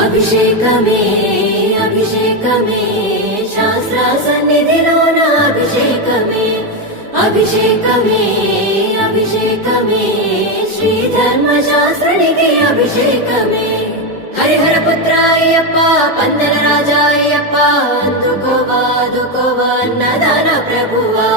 అభిషేకమే అభిషేకమే శాస్త్ర సన్నిధిలోన అభిషేకమే అభిషేకమే అభిషేకమే శ్రీ ధర్మశాస్త్రునికి అభిషేకమే హరిహర పుత్ర అయ్యప్ప పందల రాజా అయ్యప్ప అందుకోవా అందుకోవా అన్నదాన ప్రభువా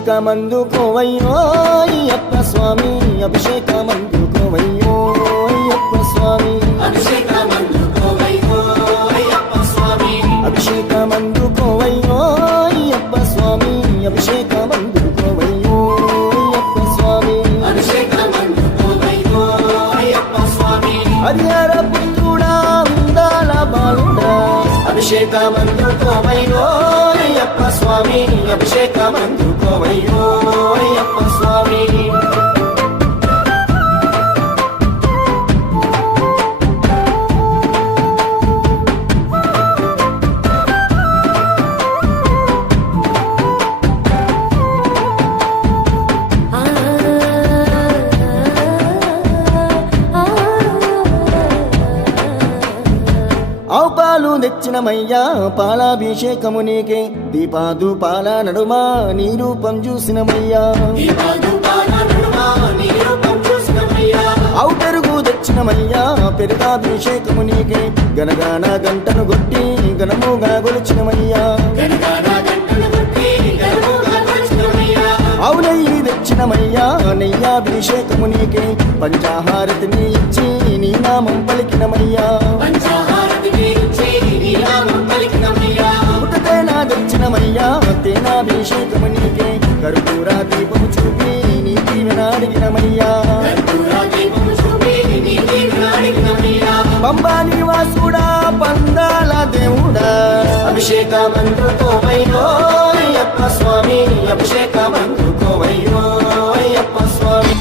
అభిషేకమందుకోవయ్యో అయ్యప్ప స్వామి అభిషేకమందుకోవయ్యో అయ్యప్ప స్వామి అభిషేకమందుకోవయ్యో అయ్యప్ప స్వామి అభిషేకమందుకోవయ్యో అయ్యప్ప స్వామి అభిషేకమందుకోవయ్యో అయ్యప్ప స్వామి అభిషేకమందుకోవయ్యో అయ్యప్ప స్వామి హరిహర పుత్రుడా ఉందాల బాలుడా అభిషేకమందుకోవయ్యో అయ్యప్ప స్వామి అభిషేకమందుకోవయ్యో అయ్యప్ప స్వామి ఆవు పాలు తెచ్చినమయ్యా పాలాభిషేకము నీకే దీపాదు పాల నడుమా నీ రూపం చూసినమయ్యా ఆవు పెరుగు తెచ్చినమయ్యా పెరుగాభిషేకము నీకే గనగాన గంటను కొట్టి గనముగా గొలిచినమయ్యా ఆవు నెయ్యి తెచ్చినమయ్యా నెయ్యాభిషేకము నీకే పంచాహారతిని ఇచ్చి నీ నామం పలికినమయ్యా పుట్టతేనా తెచ్చినమయ్యా తేనాభిషేకము నీకే కర్పూర దీపము చూపి నీ దీవెన అడిగినమయ్యా పంబా నివాసుడా పందాల దేవుడా అభిషేకమందుకోవయ్యో అయ్యప్ప స్వామి అభిషేకమందుకోవయ్యో అయ్యప్ప స్వామి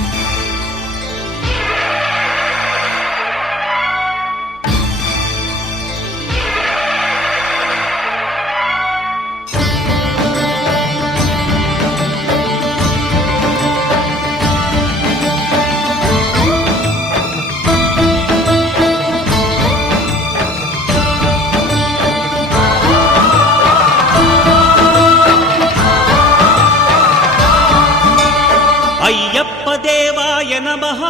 అయ్యప్ప దేవాయ నమః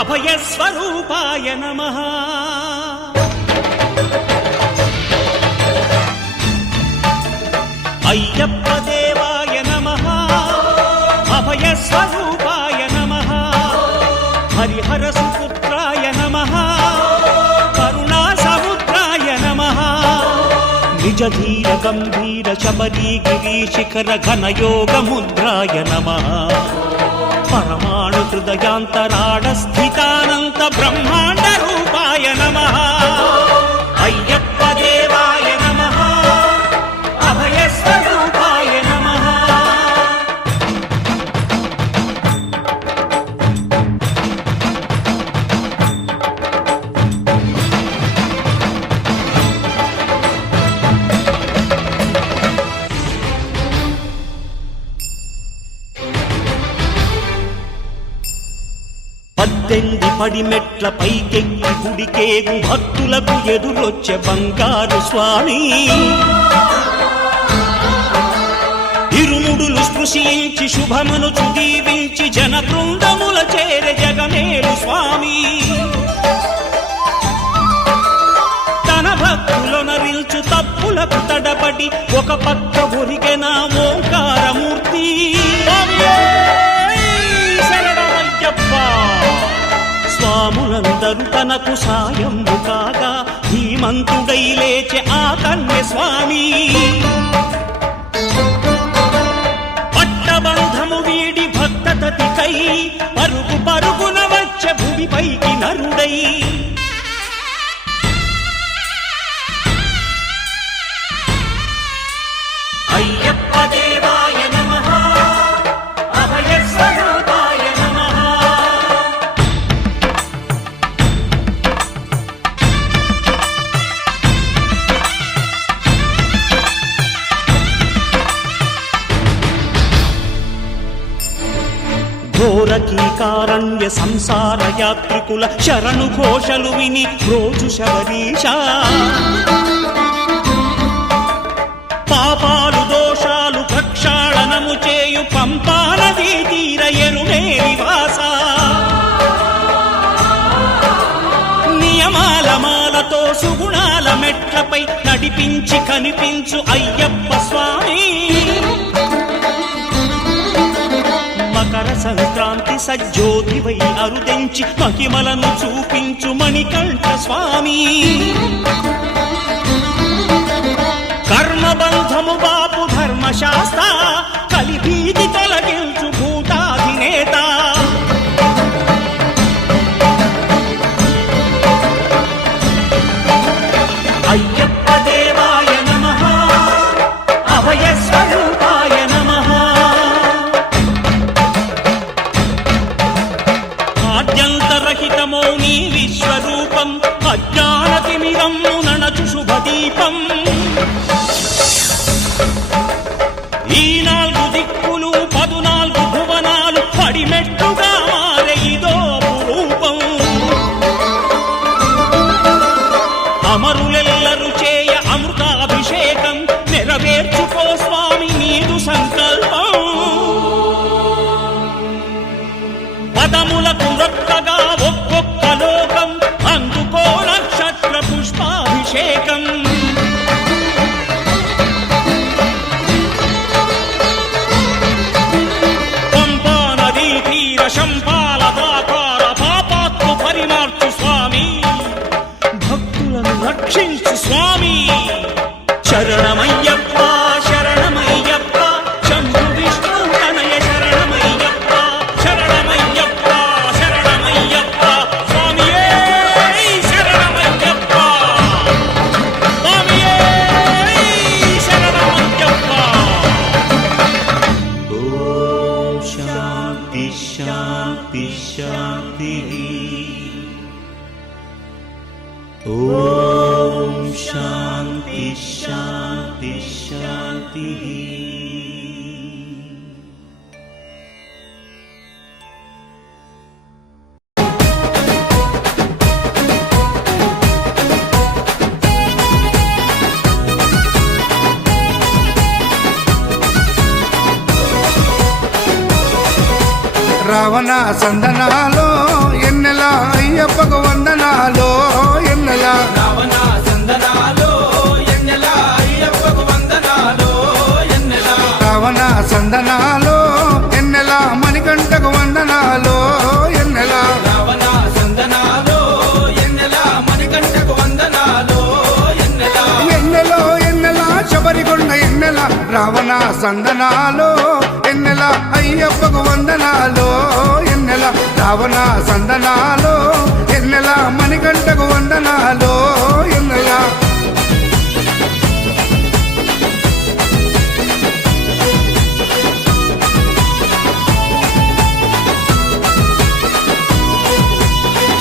అభయ స్వరూపాయ నమః అయ్యప్ప దేవాయ నమః అభయ స్వరూపాయ నమః హరిహర సుపుత్రాయ నమః కరుణా సముద్రాయ నమః నిజ ధీర గంభీర శబరీ గిరి శిఖర ఘన యోగ ముద్రాయ నమః పరమాణు హృదయాంతరాడ స్థితానంత బ్రహ్మాండ రూపాయ నమః అయ్యప్ప దేవాయ నమః అభయ స్వరూపాయ నమః పద్దెంది పడిమెట్ల పైకెక్కి గుడికేగు భక్తులకు ఎదురొచ్చే బంగారు స్వామి ఇరుముడులు స్పృశించి శుభమనుచు దీవించి జన బృందముల చేరే జగమేలు స్వామి తన భక్తులనరిల్చు తప్పులకు తడబడి ఒక పక్క ఒరిగెన ఓంకారమూర్తి స్వాములందరూ తనకు సాయంబు కాగా ధీమంతుడై లేచే ఆ కన్య స్వామి పట్టబంధము వీడి భక్తతతికై పరుగు పరుగున వచ్చే భూమిపైకి నరుడై అయ్యప్ప దేవాయ నమః అభయ స్వరూపాయ నమః ఘోరకీకారణ్య సంసార యాత్రికుల శరణు ఘోషలు విని రోజు శబరీష పాపాలు దోషాలు ప్రక్షాళనము చేయు పంపా నదీ తీర ఎరుమే నివాస నియమాల మాలతో సుగుణాల మెట్లపై నడిపించి కనిపించు అయ్యప్ప స్వామి మకర సంక్రాంతి సజ్జోతివై అరుదెంచి మహిమలను చూపించు మణికంఠ స్వామి కర్మబంధము బాపు ధర్మశాస్త్ర కలిభీతి తొలగించు భూతాధినేత అయ్యప్ప దేవాయ నమః అభయస్వరూపాయ నమః ఆద్యంతరహితమో నీ విశ్వరూపం అజ్ఞానతిమిరమ్ము నణచు శుభదీపం ఈ 4 దిక్కులు 14 భువనాలు పడిమెట్టుగా మారే ఇదో రూపం అమరులెల్లరు చేయ అమృతాభిషేకం నెరవేర్చుకో స్వామి నీదు సంకల్పం పదములకు రొక్కగా ఒక్కొక్క లోకం అందుకో నక్షత్ర పుష్పాభిషేకం పంపా నదీ తీర శంపాలదాకార పాపాత్ము పరిమార్చు స్వామి భక్తులను రక్షించు స్వామి శరణమయ్యప్ప శరణమయ్యప్ప శంభు విష్ణు తనయ శరణమయ్యప్ప శరణమయ్యప్ప శరణమయ్యప్ప స్వామియే శరణమయ్యప్ప స్వామియే శరణమయ్యప్ప ఓం శాంతి శాంతి శాంతి ఓం శాంతి శాంతి శాంతి రావణ సందనాలో ఎన్నెల అయ్యప్పకు వందనాలో ఎన్నెల రావణ సందనాలో ఎన్నెల అయ్యప్పకు వందనాలో ఎన్నెల రావణ సందనాలో ఎన్నెల మణికంఠకు వందనాలో ఎన్నెల రావణ సందనాలో ఎన్నెల మణికంఠకు వందనాలో ఎన్నెల ఎన్నెలో ఎన్నెల శబరికొండ ఎన్నెల రావణ సందనాలో ఎన్నెల అయ్యప్పకు వందనాలో ఎన్నెల రావణ సందనాలో ఎన్నెల మణికంఠకు వందనాలో ఎన్నెల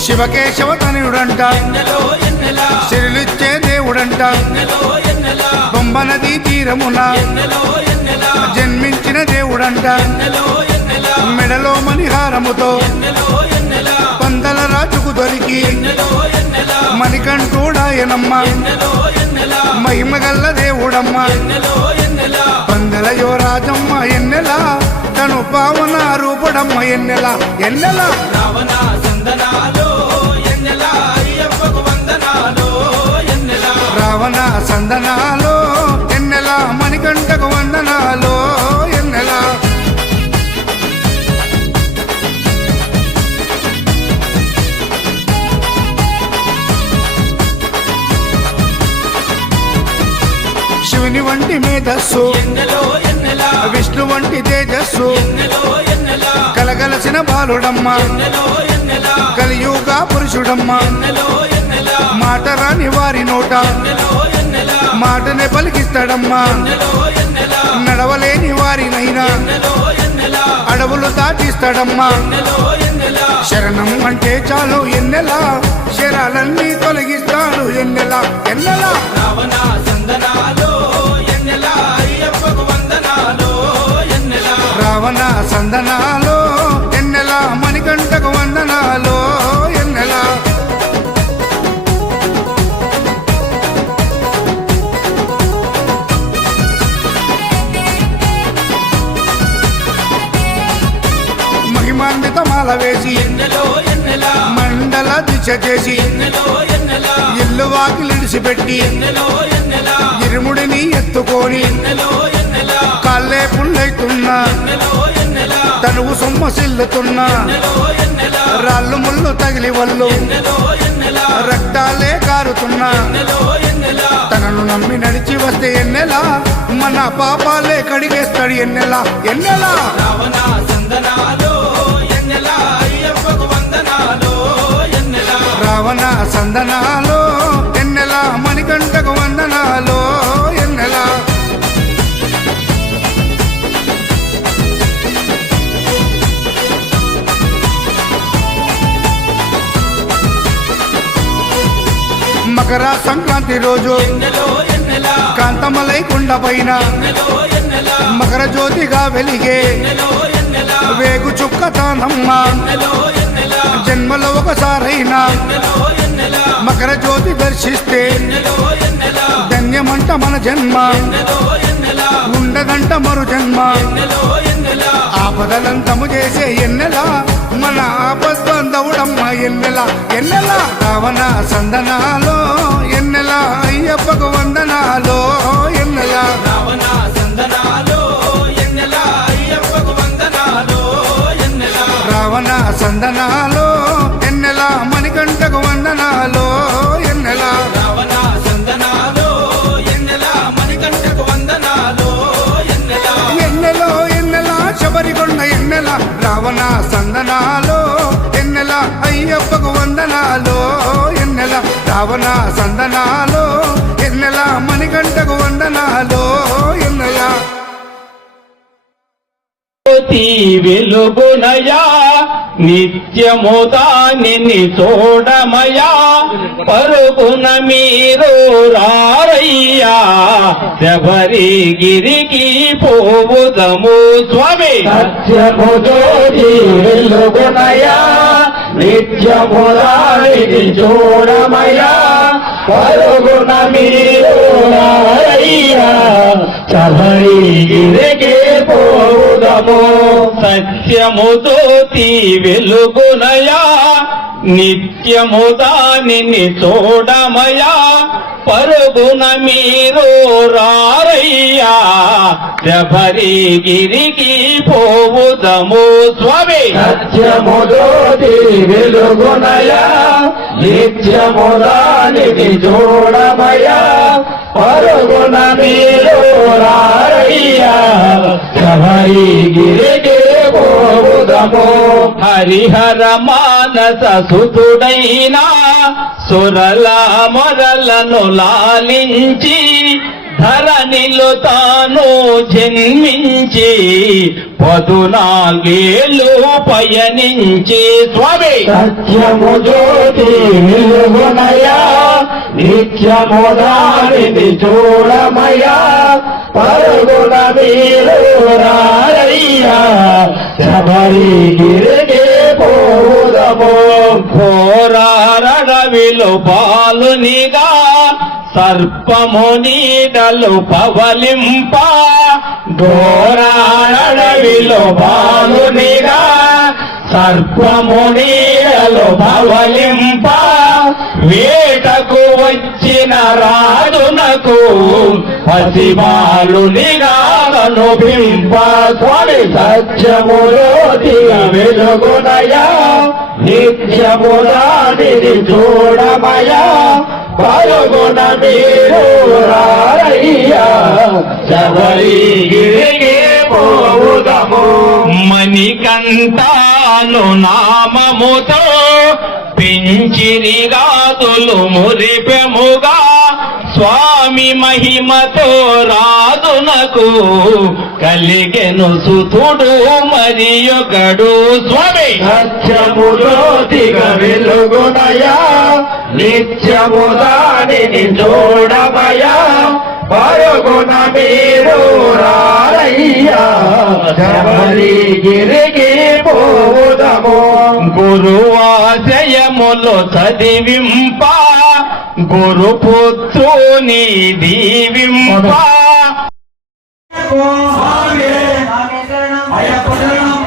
శివకేశవ తనయుడంట ఎన్నెలో ఎన్నెల శిరులిచ్చే దేవుడంట ఎన్నెలో ఎన్నెల బొంబ నదీ తీరమున ఎన్నెలో ఎన్నెల జన్మించిన దేవుడంట ఎన్నెలో ఎన్నెల మెడలో మణిహారముతో ఎన్నెలో ఎన్నెల పందల రాజుకు దొరికి ఎన్నెలో ఎన్నెల మణికంఠుడాయనమ్మ ఎన్నెలో ఎన్నెల మహిమగల్ల దేవుడమ్మ ఎన్నెలో ఎన్నెల పందల యువరాజమ్మ ఎన్నెల తను పావన రూపుడమ్మ ఎన్నెల ఎన్నెల రావణ సందనాలో ఎన్నెల అయ్యప్పకు వందనాలో ఎన్నెల రావణ సందనాలో ఎన్నెల మణికంఠకు వందనాలో ఎన్నెల శివుని వంటి మేధస్సు ఎన్నెలో ఎన్నెల విష్ణు వంటి తేజస్సు ఎన్నెలో ఎన్నెల కలగలసిన బాలుడమ్మ ఎన్నెలో ఎన్నెల కలియుగ పురుషుడమ్మ ఎన్నెలో ఎన్నెల మాట రాని వారి నోట ఎన్నెలో ఎన్నెల మాటనే పలికిస్తాడమ్మా ఎన్నెలో ఎన్నెల నడవలేని వారినైనా ఎన్నెలో ఎన్నెల అడవులు దాటిస్తాడమ్మా ఎన్నెలో ఎన్నెల శరణం అంటే చాలు ఎన్నెల శరాలన్నీ తొలగిస్తాడు ఎన్నెల ఎన్నెల రావణ సందనాలో ఎన్నెల అయ్యప్పకు వందనాలో ఎన్నెల రావణ సందనాలో ఎన్నెల అమృతమాల వేసి ఎన్నెలో ఎన్నెలా మండల దిశ చేసి ఎన్నెలో ఎన్నెలా ఇల్లు వాకిలిడిసిపెట్టి ఎన్నెలో ఎన్నెలా ఇరుముడిని ఎత్తుకొని ఎన్నెలో ఎన్నెలా కాళ్ళే పుల్లైతున్నా ఎన్నెలో ఎన్నెలా తనువు సొమ్మసిల్లుతున్నా ఎన్నెలో ఎన్నెలా రాళ్ళు ముళ్ళు తగిలి వల్లు ఎన్నెలో ఎన్నెలా రక్తాలే కారుతున్నా ఎన్నెలో ఎన్నెలా తనను నమ్మి నడిచి వస్తే ఎన్నెలా మన పాపాలే కడిగేస్తాడు ఎన్నెలా ఎన్నెలా రావణ సందనాలో ఎన్నెలా అయ్యప్పకు వందనాలో ఎన్నెలా రావణ సందనాలో ఎన్నెలా మణికంఠకు వందనాలో ఎన్నెలా మకర సంక్రాంతి రోజు ఎన్నెలో ఎన్నెలా కాంతమలై కొండ పైన ఎన్నెలో ఎన్నెలా మకర జ్యోతిగా వెలిగే ఎన్నెలో ఎన్నెలా వేగు చుక్కతానమ్మ ఎన్నెలో ఎన్నెలా జన్మలో ఒకసారైనా ఎన్నెలో ఎన్నెలా మకర జ్యోతి దర్శిస్తే ఎన్నెలో ఎన్నెలా ధన్యమంట మన జన్మ ఎన్నెలో ఎన్నెలా ఉండదంట మరు జన్మ ఎన్నెలో ఎన్నెలా ఆపదలంతము చేసే ఎన్నెలా మన ఆపద్బంధవుడమ్మ ఎన్నెలా ఎన్నెలా రావణ సందనాలో ఎన్నెలా అయ్యప్పకు వందనాలో ఎన్నెలా రావణ సందనాలో ఎన్నెలా అయ్యప్పకు వందనాలో ఎన్నెలా రావణ సందనాలో ఎన్నెలా మణికంఠకు వందనాలో ఎన్నెలా రావణ సందనాలో ఎన్నెలా మణికంఠకు వందనాలో ఎన్నెలా ఎన్నెలో ఎన్నెలా శబరికొండ ఎన్నెలా రావణ సందనాలో ఎన్నెలా అయ్యప్పకు వందనాలో ఎన్నెలా రావణ సందనాలో ఎన్నెలా మణికంఠకు వందనాలో ఎన్నెలా జ్యోతి వెలుగునయా నిత్యము దానిని చూడమయా పరుగున మీరు రారయ్యా శబరిగిరికి పోవుదము స్వామి సత్యము జ్యోతి వెలుగునయా నిత్యము దానిని చూడమయా పరుగున మీరు రారయ్యా శబరిగిరికి పోవుదము సత్యము జ్యోతి వెలుగునయా నిత్యము దానిని చూడమయా పరుగున మీరు రారయ్యా శబరిగిరికి పోవుదము స్వామి సత్యము జ్యోతి వెలుగునయా నిత్యము దానిని చూడమయా పరుగున మీరు రారయ్యా శబరిగిరికి పోవుదము హరిహర మానస సుతుడైనా సురల మొరలను లాలించి ధరణిలో తాను జన్మించి 14 పయనించి స్వామి సత్యము జ్యోతి వెలుగునయా నిత్యము దానిని చూడమయా పరుగున మీరు రారయ్యా శబరిగిరికి పోవుదము ఘోరారడవిలో పాలునిగా సర్పము నీడలు పవలింప ఘోరారడవిలో పాలునిగా సర్పము నీడలు పవలింప వేటకు వచ్చిన రాజునకు పసిబాలునిగా కనుపింప స్వామి సత్యము జ్యోతి వెలుగునయా నిత్యము దానిని చూడమయా పరుగున మీరు రారయ్యా శబరిగిరికి పోవుదము మణికంఠాను నామముతో పెంచిరిగాదులు మురిపెముగా స్వామి మహిమతో రాజునకు కలిగెను సుతుడు మరియొకడు స్వామి సత్యము జ్యోతిగా వెలుగునయా నిత్యము దానిని చూడమయా పరుగున మీరు రారయ్యా శబరిగిరికి పోవుదము గురువాశయములు చదివింప గురుపుత్రుని దీవింప అయ్యప్ప శరణం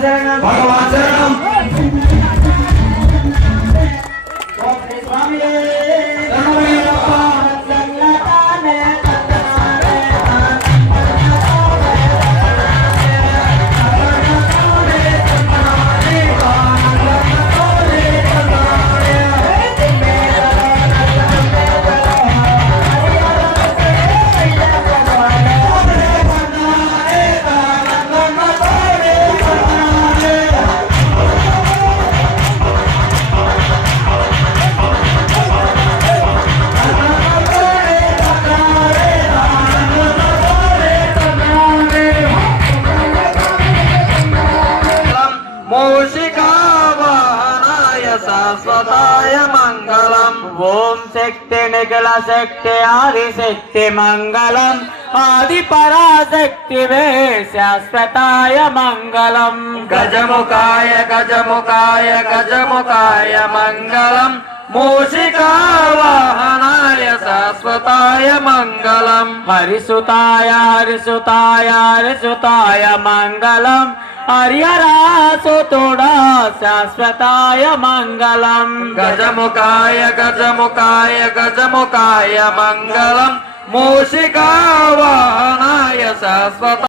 శరణం భగవాన్ శరణం శరణమయ్యప్ప మూషికావాహనాయ శాశ్వతాయ మంగళం ఓం శక్తి నిఖిల శక్తి ఆదిశక్తి మంగళం ఆది పరాశక్తి వే శాశ్వతాయ మంగళం గజముఖాయ గజముఖాయ గజముఖాయ మంగళం మూషికావాహనాయ శాశ్వతాయ మంగళం హరిసుతాయ హరిసుతాయ హరిసుతాయ మంగళం హరిహరాసుతుడా శాశ్వతాయ మంగళం గజముఖాయ గజముఖాయ గజముఖాయ మంగళం మూషికావాహనాయ శాశ్వత